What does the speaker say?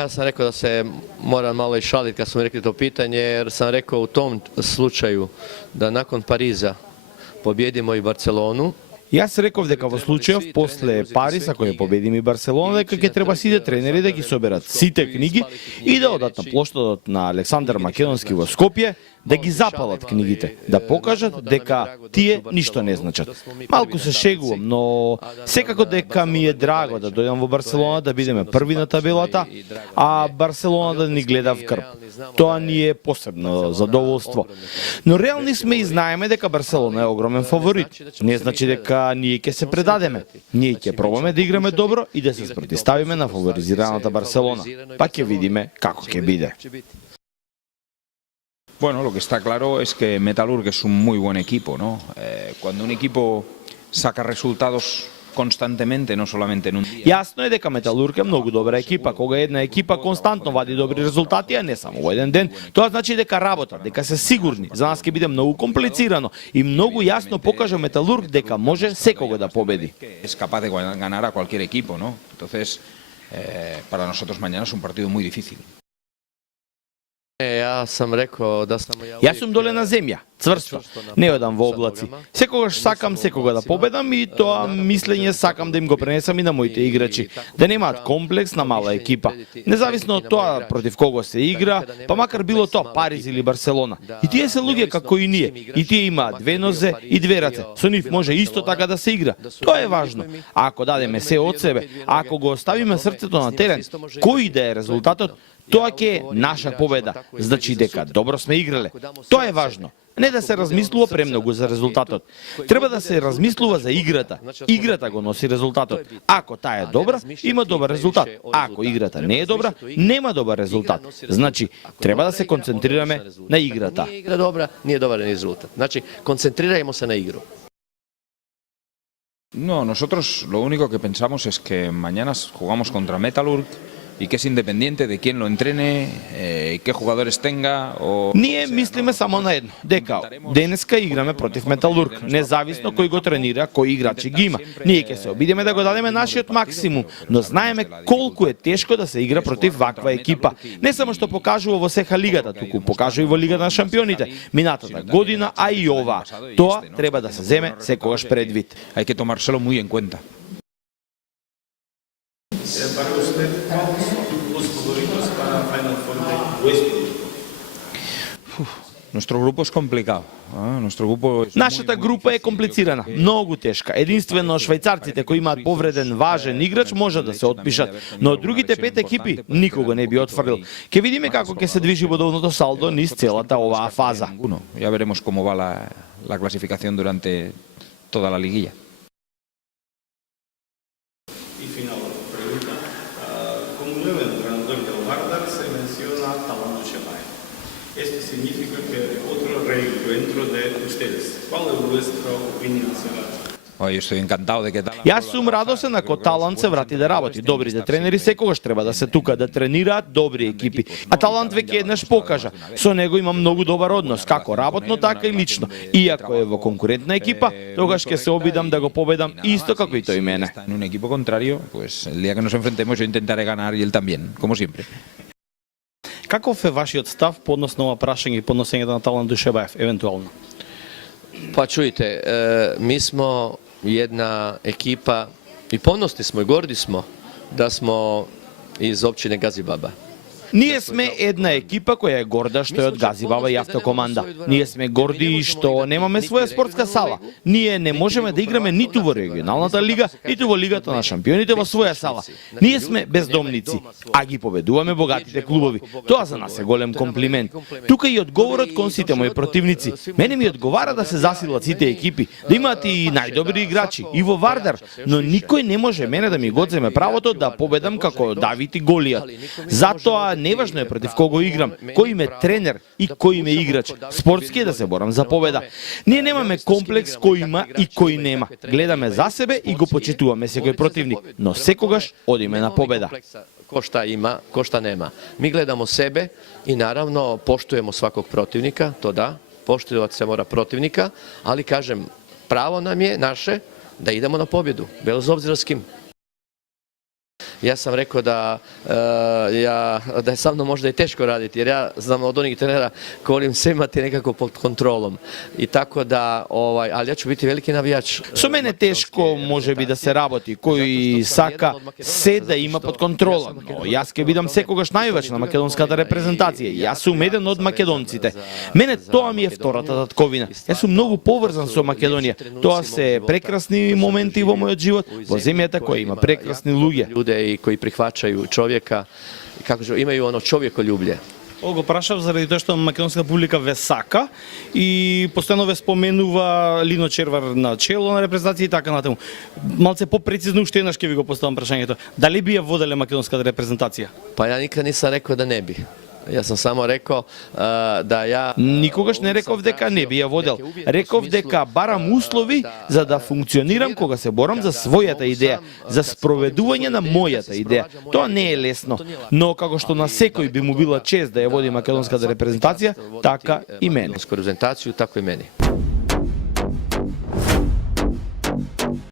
Ja sam rekao da se moram malo i šaliti kad smo rekli to pitanje, jer sam rekao u tom slučaju da nakon Pariza pobjedimo i Barcelonu. Јас реков дека во случајов после Париса кој победим и Барселона дека ќе треба сите тренери да ги соберат сите книги и да одат на плоштадот на Александар Македонски во Скопје да ги запалат книгите, да покажат дека тие ништо не значат. Малку се шегувам, но секако дека ми е драго да дојдам во Барселона да бидеме први на табелата, а Барселона да ни гледа в крп. Тоа ни е посебно задоволство. Но реални сме и знаеме дека Барселона е огромен фаворит. Не значи дека ние ќе се предадеме. Ние ќе пробаме да играме добро и да се спротивставиме на фаворизираната Барселона. Па ќе видиме како ќе биде. Bueno, lo que está claro es que Metalurg es un muy buen equipo, ¿no? Cuando un equipo saca resultados constantemente, no solamente en un día. Јасно е дека Металург е многу добра екипа. Кога една екипа константно вади добри резултати, а не само во еден ден, тоа значи дека работа, дека се сигурни. За нас ќе биде многу комплицирано и многу јасно покажа Металург дека може секого да победи. Es capaz de ganar a cualquier equipo, ¿no? Entonces, para nosotros mañana es un partido muy difícil. Ja sam rekao da sam... Јас сум доле на земја, цврсто. Не одам во облаци. Секогаш сакам секога да победам и тоа мислење сакам да им го пренесам и на моите играчи. Да немаат комплекс на мала екипа. Независно од тоа против кого се игра, па макар било тоа Париз или Барселона. И тие се луѓе како и ние. И тие имаат две нозе и две раце. Со нив може исто така да се игра. Тоа е важно. А ако дадеме се од себе, ако го оставиме срцето на терен, кој да е резултатот, тоа ќе е наша победа, значи дека добро сме играле. Тоа е важно. Не да се размислува премногу за резултатот. Треба да се размислува за играта. Играта го носи резултатот. Ако таа е добра, има добар резултат. Ако играта не е добра, нема добар резултат. Значи, треба да се концентрираме на играта. Nije igra dobra, nije dobar rezultat. Znači, koncentrirajmo se na igru. No, nosotros lo único que pensamos es que mañana jugamos contra Metalurg y que es independiente de quién lo entrene, qué jugadores tenga o... Ние мислиме само на едно, дека денеска играме против Металург, независно кој го тренира, кои играчи ги има. Ние ќе се обидеме да го дадеме нашиот максимум, но знаеме колку е тешко да се игра против ваква екипа. Не само што покажува во сеха лигата, туку покажува и во Лигата на шампионите. Минатата година, а и ова. Тоа треба да се земе секогаш предвид. Hay que tomárselo muy en cuenta. Para usted, ¿cuáles son los favoritos para Final Four de Westbrook? Nuestro grupo es complicado. Nuestro grupo es Нашата група е комплицирана, многу тешка. Единствено швајцарците кои имаат повреден важен играч може да се отпишат, но другите 5 екипи никого не би отфрлил. Ќе видиме како ќе се движи бодовното салдо низ целата оваа фаза. Ya veremos cómo va la clasificación durante toda la liguilla. Y final pregunta. Como nuevo entrenador del Vardar se menciona Talan Dushevay. Esto significa que otro reencuentro de ustedes. ¿Cuál es vuestra opinión sobre esto? Yo estoy encantado de que Јас сум радосен ако Талант се врати да работи. Добрите тренери секогаш треба да се тука да тренираат добри екипи. А Талант веќе еднаш покажа. Со него има многу добар однос, како работно, така и лично. Иако е во конкурентна екипа, тогаш ќе се обидам да го победам исто како и тој мене. en un equipo contrario, pues el día que nos enfrentemos yo intentaré ganar y él también, como siempre. Каков е вашиот став по однос на ова прашање и подносењето на Талант Душебаев, евентуално? Pa čujte, mi smo jedna ekipa i ponosni smo i gordi smo da smo iz općine Gazibaba. Ние сме една екипа која е горда што е од Газибаба и автокоманда. Ние сме горди што немаме своја спортска сала. Ние не можеме да играме ниту во регионалната лига, ниту во Лигата на шампионите во своја сала. Ние сме бездомници, а ги победуваме богатите клубови. Тоа за нас е голем комплимент. Тука и одговорот кон сите мои противници. Мене ми одговара да се засилат сите екипи, да имаат и најдобри играчи, и во Вардар, но никој не може мене да ми го одземе правото да победам како Давид и Голијат. Затоа неважно е против кого играм, кој ме тренер и кој ме играч. Спортски е да се борам за победа. Ние немаме комплекс кој има и кој нема. Гледаме за себе и го почитуваме секој противник, но секогаш одиме на победа. Ko šta ima, ko šta nema. Mi gledamo sebe i naravno poštujemo svakog protivnika, to da, poštovati se mora protivnika, ali kažem, pravo nam je naše da idemo na pobjedu, bez obzira s kim. Ja sam rekao da je sa mnom možda i teško raditi, jer ja znam od onih trenera koji volim sve imati nekako pod kontrolom. I tako da, ali ja ću biti veliki navijač. Со мене тешко може би да се работи, кој сака се да има под контрола, но јас ќе бидам секогаш највач на македонската репрезентација. Јас сум еден од македонците. Мене тоа ми е втората татковина. Јас сум многу поврзан со Македонија. Тоа се прекрасни моменти во мојот живот, во земјата која има прекрасни луѓе. Ljude i koji prihvaćaju čovjeka, i kako že, imaju ono čovjekoljublje. Ovo го прашав заради тоа што македонската публика ве сака и постојано ве споменува Лино Червар на чело на репрезентација и така натаму. Малце попрецизно уште еднаш ќе ви го поставам прашањето. Дали би ја воделе македонската репрезентација? Pa ja nikad nisam rekao da ne bi. Ja sam samo rekao da ja... Никогаш не реков дека не би ја водел. Реков дека барам услови за да функционирам кога се борам за својата идеја, за спроведување на мојата идеја. Тоа не е лесно, но како што на секој би му била чест да ја води македонската репрезентација, така и мене. Tako i meni.